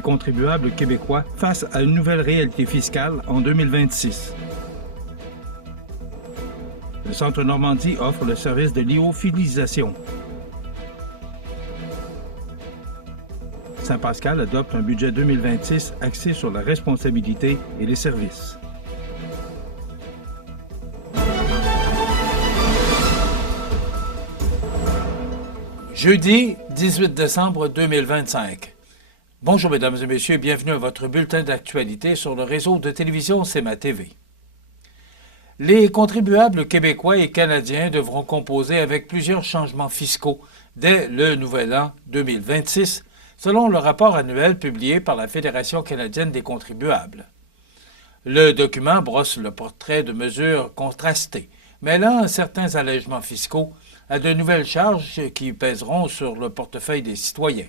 les contribuables québécois face à une nouvelle réalité fiscale en 2026. Le Centre Normandie offre le service de lyophilisation. Saint-Pascal adopte un budget 2026 axé sur la responsabilité et les services. Jeudi 18 décembre 2025. Bonjour mesdames et messieurs, bienvenue à votre bulletin d'actualité sur le réseau de télévision CMA TV. Les contribuables québécois et canadiens devront composer avec plusieurs changements fiscaux dès le nouvel an 2026, selon le rapport annuel publié par la Fédération canadienne des contribuables. Le document brosse le portrait de mesures contrastées, mêlant certains allègements fiscaux à de nouvelles charges qui pèseront sur le portefeuille des citoyens.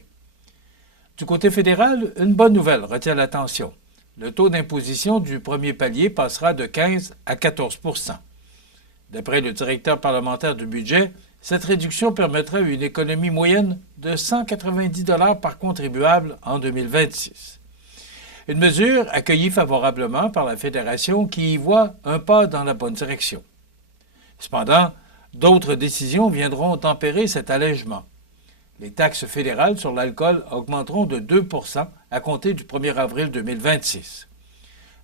Du côté fédéral, une bonne nouvelle retient l'attention. Le taux d'imposition du premier palier passera de 15 à 14 %. D'après le directeur parlementaire du budget, cette réduction permettra une économie moyenne de 190 $ par contribuable en 2026. Une mesure accueillie favorablement par la Fédération qui y voit un pas dans la bonne direction. Cependant, d'autres décisions viendront tempérer cet allègement. Les taxes fédérales sur l'alcool augmenteront de 2 % à compter du 1er avril 2026.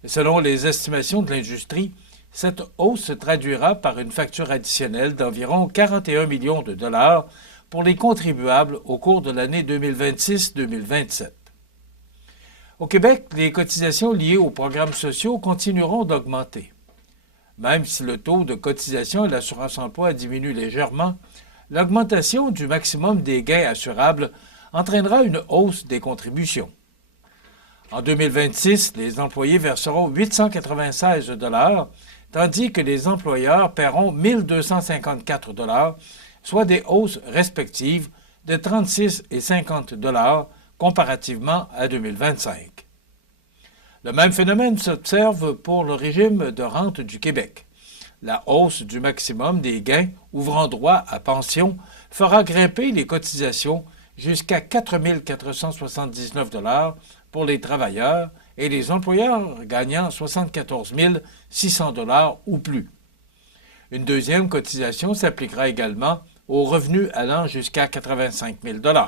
Selon les estimations de l'industrie, cette hausse se traduira par une facture additionnelle d'environ 41 millions de dollars pour les contribuables au cours de l'année 2026-2027. Au Québec, les cotisations liées aux programmes sociaux continueront d'augmenter. Même si le taux de cotisation à l'assurance-emploi diminue légèrement, l'augmentation du maximum des gains assurables entraînera une hausse des contributions. En 2026, les employés verseront 896 $, tandis que les employeurs paieront 1 254 $, soit des hausses respectives de 36 et 50 $ comparativement à 2025. Le même phénomène s'observe pour le régime de rente du Québec. La hausse du maximum des gains ouvrant droit à pension fera grimper les cotisations jusqu'à 4 479 $ pour les travailleurs et les employeurs gagnant 74 600 $ ou plus. Une deuxième cotisation s'appliquera également aux revenus allant jusqu'à 85 000 $.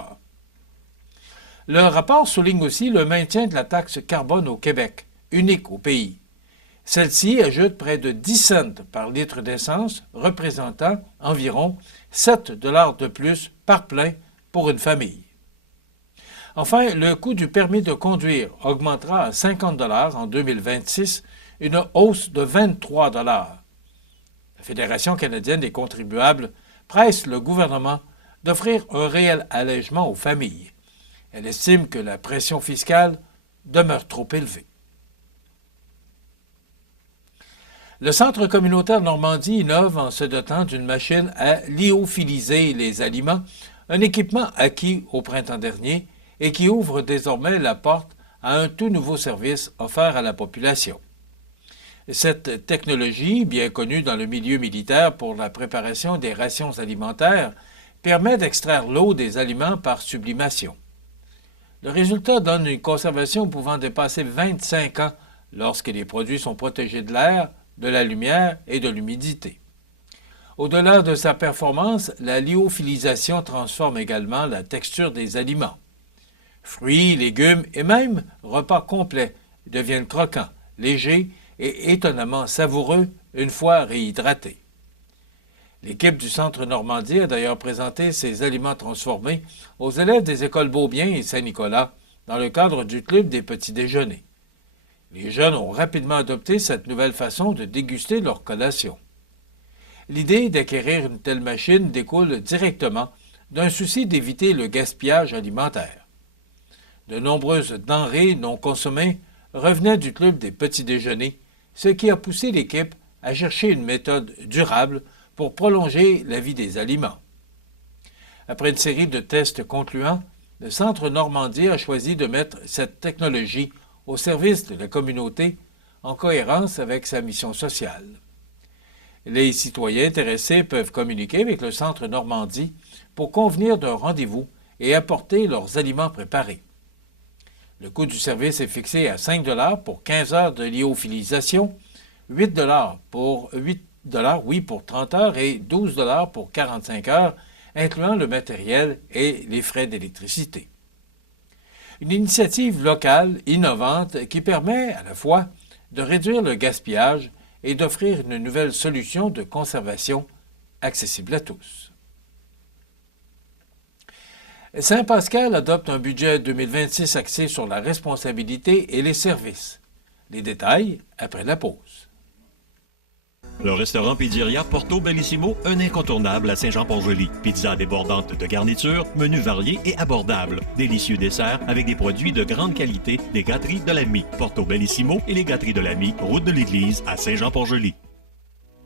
Le rapport souligne aussi le maintien de la taxe carbone au Québec, unique au pays. Celle-ci ajoute près de 10 cents par litre d'essence, représentant environ 7 $ de plus par plein pour une famille. Enfin, le coût du permis de conduire augmentera à 50 $ en 2026, une hausse de 23 $. La Fédération canadienne des contribuables presse le gouvernement d'offrir un réel allègement aux familles. Elle estime que la pression fiscale demeure trop élevée. Le Centre communautaire Normandie innove en se dotant d'une machine à lyophiliser les aliments, un équipement acquis au printemps dernier et qui ouvre désormais la porte à un tout nouveau service offert à la population. Cette technologie, bien connue dans le milieu militaire pour la préparation des rations alimentaires, permet d'extraire l'eau des aliments par sublimation. Le résultat donne une conservation pouvant dépasser 25 ans lorsque les produits sont protégés de l'air, de la lumière et de l'humidité. Au-delà de sa performance, la lyophilisation transforme également la texture des aliments. Fruits, légumes et même repas complets deviennent croquants, légers et étonnamment savoureux une fois réhydratés. L'équipe du Centre Normandie a d'ailleurs présenté ces aliments transformés aux élèves des écoles Beaubien et Saint-Nicolas dans le cadre du club des petits déjeuners. Les jeunes ont rapidement adopté cette nouvelle façon de déguster leur collation. L'idée d'acquérir une telle machine découle directement d'un souci d'éviter le gaspillage alimentaire. De nombreuses denrées non consommées revenaient du club des petits déjeuners, ce qui a poussé l'équipe à chercher une méthode durable pour prolonger la vie des aliments. Après une série de tests concluants, le Centre Normandie a choisi de mettre cette technologie au service de la communauté en cohérence avec sa mission sociale. Les citoyens intéressés peuvent communiquer avec le Centre Normandie pour convenir d'un rendez-vous et apporter leurs aliments préparés. Le coût du service est fixé à 5 pour 15 heures de lyophilisation, 8 pour 30 heures et 12 pour 45 heures, incluant le matériel et les frais d'électricité. Une initiative locale innovante qui permet à la fois de réduire le gaspillage et d'offrir une nouvelle solution de conservation accessible à tous. Saint-Pascal adopte un budget 2026 axé sur la responsabilité et les services. Les détails après la pause. Le restaurant Pizzeria Porto Bellissimo, un incontournable à Saint-Jean-Port-Joli. Pizza débordante de garnitures, menus variés et abordables. Délicieux desserts avec des produits de grande qualité des gâteries de l'Ami. Porto Bellissimo et les gâteries de l'Ami, route de l'église à Saint-Jean-Port-Joli.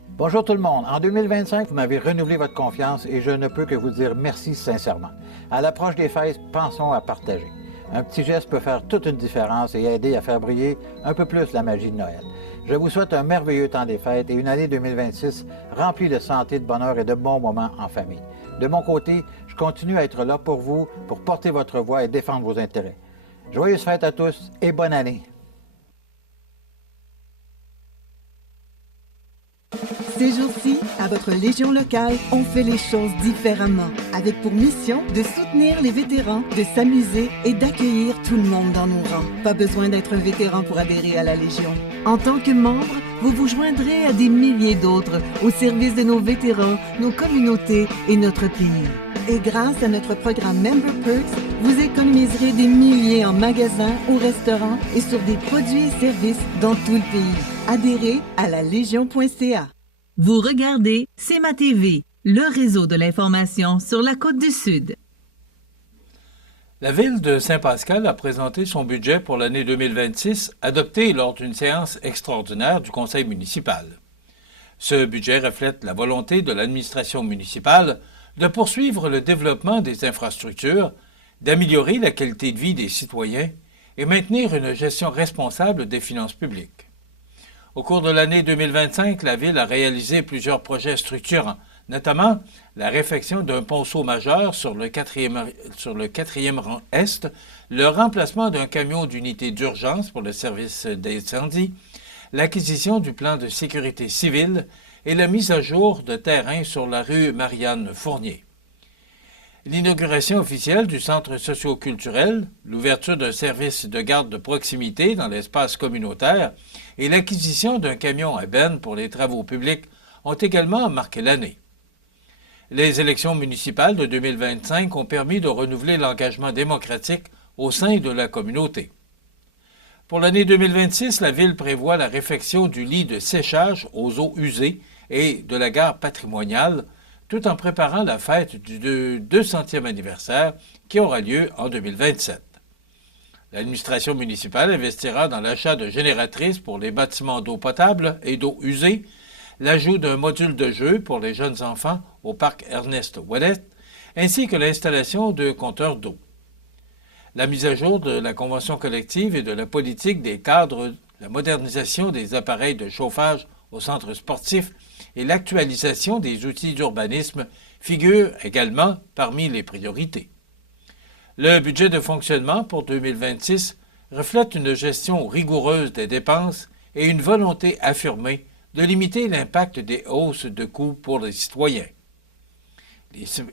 Bonjour tout le monde. En 2025, vous m'avez renouvelé votre confiance et je ne peux que vous dire merci sincèrement. À l'approche des fêtes, pensons à partager. Un petit geste peut faire toute une différence et aider à faire briller un peu plus la magie de Noël. Je vous souhaite un merveilleux temps des fêtes et une année 2026 remplie de santé, de bonheur et de bons moments en famille. De mon côté, je continue à être là pour vous, pour porter votre voix et défendre vos intérêts. Joyeuses fêtes à tous et bonne année! Ces jours-ci, à votre Légion locale, on fait les choses différemment, avec pour mission de soutenir les vétérans, de s'amuser et d'accueillir tout le monde dans nos rangs. Pas besoin d'être un vétéran pour adhérer à la Légion. En tant que membre, vous vous joindrez à des milliers d'autres au service de nos vétérans, nos communautés et notre pays. Et grâce à notre programme Member Perks, vous économiserez des milliers en magasins, au restaurant et sur des produits et services dans tout le pays. Adhérez à la Légion.ca. Vous regardez CEMA TV, le réseau de l'information sur la Côte-du-Sud. La ville de Saint-Pascal a présenté son budget pour l'année 2026, adopté lors d'une séance extraordinaire du conseil municipal. Ce budget reflète la volonté de l'administration municipale de poursuivre le développement des infrastructures, d'améliorer la qualité de vie des citoyens et maintenir une gestion responsable des finances publiques. Au cours de l'année 2025, la Ville a réalisé plusieurs projets structurants, notamment la réfection d'un ponceau majeur sur le quatrième rang Est, le remplacement d'un camion d'unité d'urgence pour le service d'incendie, l'acquisition du plan de sécurité civile et la mise à jour de terrain sur la rue Marianne-Fournier. L'inauguration officielle du centre socio-culturel, l'ouverture d'un service de garde de proximité dans l'espace communautaire et l'acquisition d'un camion à benne pour les travaux publics ont également marqué l'année. Les élections municipales de 2025 ont permis de renouveler l'engagement démocratique au sein de la communauté. Pour l'année 2026, la Ville prévoit la réfection du lit de séchage aux eaux usées et de la gare patrimoniale, tout en préparant la fête du 200e anniversaire qui aura lieu en 2027. L'administration municipale investira dans l'achat de génératrices pour les bâtiments d'eau potable et d'eau usée, l'ajout d'un module de jeu pour les jeunes enfants au parc Ernest Ouellet, ainsi que l'installation de compteurs d'eau. La mise à jour de la convention collective et de la politique des cadres, la modernisation des appareils de chauffage au centre sportif et l'actualisation des outils d'urbanisme figurent également parmi les priorités. Le budget de fonctionnement pour 2026 reflète une gestion rigoureuse des dépenses et une volonté affirmée de limiter l'impact des hausses de coûts pour les citoyens.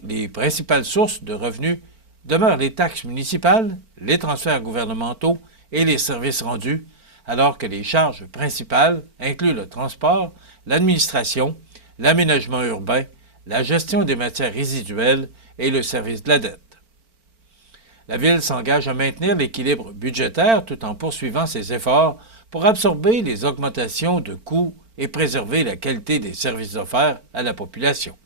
Les principales sources de revenus demeurent les taxes municipales, les transferts gouvernementaux et les services rendus, alors que les charges principales incluent le transport, l'administration, l'aménagement urbain, la gestion des matières résiduelles et le service de la dette. La Ville s'engage à maintenir l'équilibre budgétaire tout en poursuivant ses efforts pour absorber les augmentations de coûts et préserver la qualité des services offerts à la population.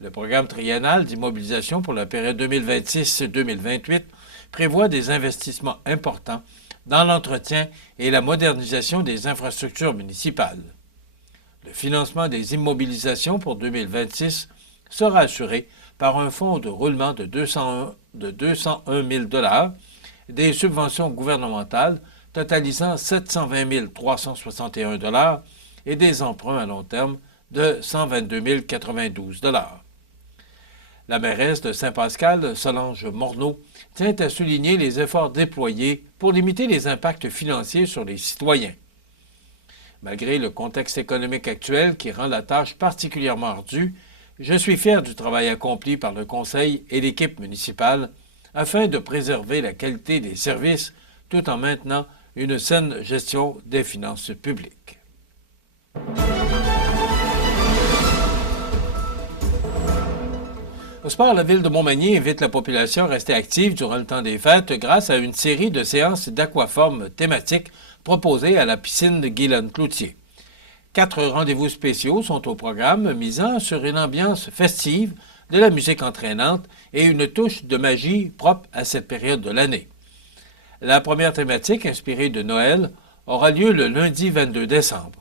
Le programme triennal d'immobilisation pour la période 2026-2028 prévoit des investissements importants dans l'entretien et la modernisation des infrastructures municipales. Le financement des immobilisations pour 2026 sera assuré par un fonds de roulement de 201 000 $, des subventions gouvernementales totalisant 720 361 $ et des emprunts à long terme de 122 092 $. La mairesse de Saint-Pascal, Solange Morneau, tient à souligner les efforts déployés pour limiter les impacts financiers sur les citoyens. Malgré le contexte économique actuel qui rend la tâche particulièrement ardue, je suis fier du travail accompli par le Conseil et l'équipe municipale afin de préserver la qualité des services tout en maintenant une saine gestion des finances publiques. Au sport, la ville de Montmagny invite la population à rester active durant le temps des fêtes grâce à une série de séances d'aquaforme thématiques proposées à la piscine de Guylaine-Cloutier. 4 rendez-vous spéciaux sont au programme, misant sur une ambiance festive, de la musique entraînante et une touche de magie propre à cette période de l'année. La première thématique, inspirée de Noël, aura lieu le lundi 22 décembre.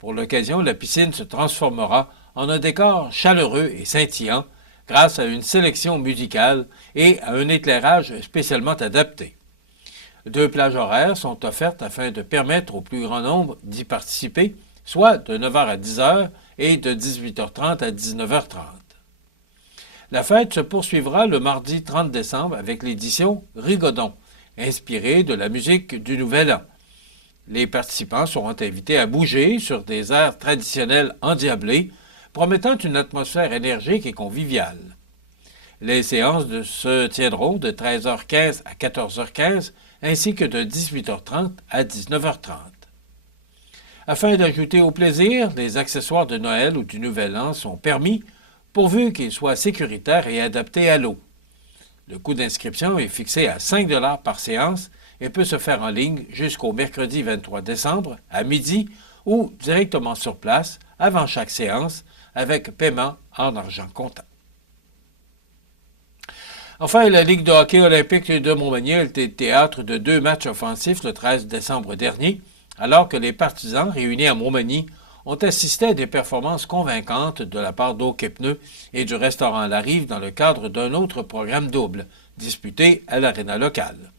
Pour l'occasion, la piscine se transformera en un décor chaleureux et scintillant grâce à une sélection musicale et à un éclairage spécialement adapté. 2 plages horaires sont offertes afin de permettre au plus grand nombre d'y participer, soit de 9h à 10h et de 18h30 à 19h30. La fête se poursuivra le mardi 30 décembre avec l'édition Rigodon, inspirée de la musique du Nouvel An. Les participants seront invités à bouger sur des airs traditionnels endiablés, promettant une atmosphère énergique et conviviale. Les séances se tiendront de 13h15 à 14h15 ainsi que de 18h30 à 19h30. Afin d'ajouter au plaisir, les accessoires de Noël ou du Nouvel An sont permis pourvu qu'ils soient sécuritaires et adaptés à l'eau. Le coût d'inscription est fixé à 5 $ par séance et peut se faire en ligne jusqu'au mercredi 23 décembre à midi ou directement sur place avant chaque séance avec paiement en argent comptant. Enfin, la Ligue de hockey olympique de Montmagny a été théâtre de 2 matchs offensifs le 13 décembre dernier, alors que les partisans réunis à Montmagny ont assisté à des performances convaincantes de la part d'Hockey-Pneus et du restaurant La Rive dans le cadre d'un autre programme double, disputé à l'aréna locale.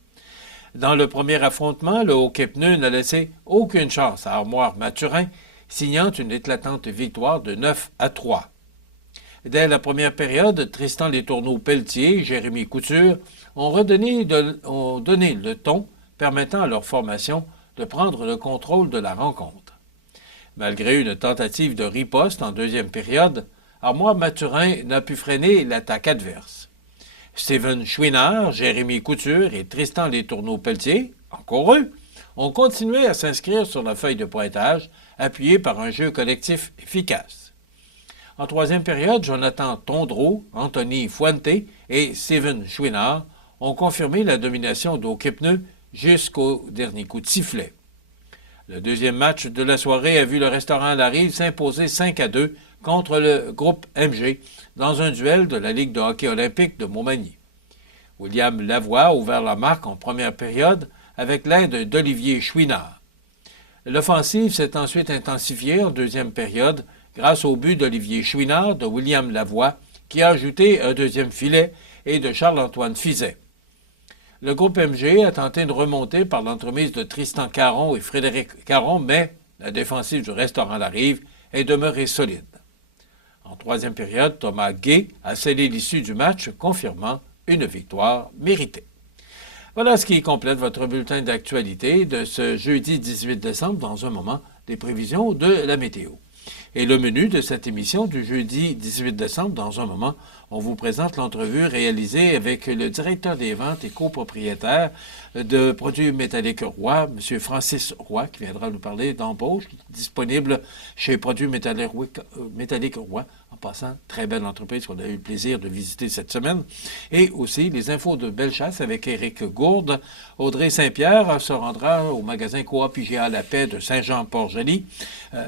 Dans le premier affrontement, le Hockey-Pneus n'a laissé aucune chance à Armoire-Mathurin, signant une éclatante victoire de 9-3. Dès la première période, Tristan Letourneau-Pelletier et Jérémy Couture ont donné le ton permettant à leur formation de prendre le contrôle de la rencontre. Malgré une tentative de riposte en deuxième période, Armoire-Mathurin n'a pu freiner l'attaque adverse. Steven Chouinard, Jérémy Couture et Tristan Letourneau-Pelletier, encore eux, ont continué à s'inscrire sur la feuille de pointage, appuyés par un jeu collectif efficace. En troisième période, Jonathan Tondreau, Anthony Fuente et Steven Chouinard ont confirmé la domination d'Hockey-Pneus jusqu'au dernier coup de sifflet. Le deuxième match de la soirée a vu le restaurant La Rive s'imposer 5-2 contre le groupe MG dans un duel de la Ligue de hockey olympique de Montmagny. William Lavoie a ouvert la marque en première période avec l'aide d'Olivier Chouinard. L'offensive s'est ensuite intensifiée en deuxième période grâce au but d'Olivier Chouinard, de William Lavoie, qui a ajouté un deuxième filet, et de Charles-Antoine Fizet. Le groupe MG a tenté de remonter par l'entremise de Tristan Caron et Frédéric Caron, mais la défensive du restaurant La Rive est demeurée solide. En troisième période, Thomas Gay a scellé l'issue du match, confirmant une victoire méritée. Voilà ce qui complète votre bulletin d'actualité de ce jeudi 18 décembre. Dans un moment, des prévisions de la météo. Et le menu de cette émission du jeudi 18 décembre, dans un moment, on vous présente l'entrevue réalisée avec le directeur des ventes et copropriétaire de Produits Métalliques Roy, M. Francis Roy, qui viendra nous parler d'embauche, disponible chez Produits Métalliques Roy. En passant, très belle entreprise qu'on a eu le plaisir de visiter cette semaine. Et aussi les infos de Bellechasse avec Éric Gourde. Audrey Saint-Pierre se rendra au magasin Coop IGA La Paix de Saint-Jean-Port-Joli.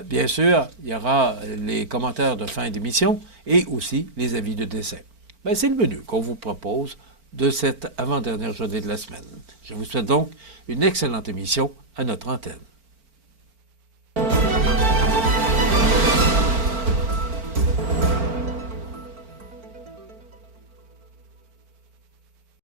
Bien sûr, il y aura les commentaires de fin d'émission et aussi les avis de décès. Ben, c'est le menu qu'on vous propose de cette avant-dernière journée de la semaine. Je vous souhaite donc une excellente émission à notre antenne.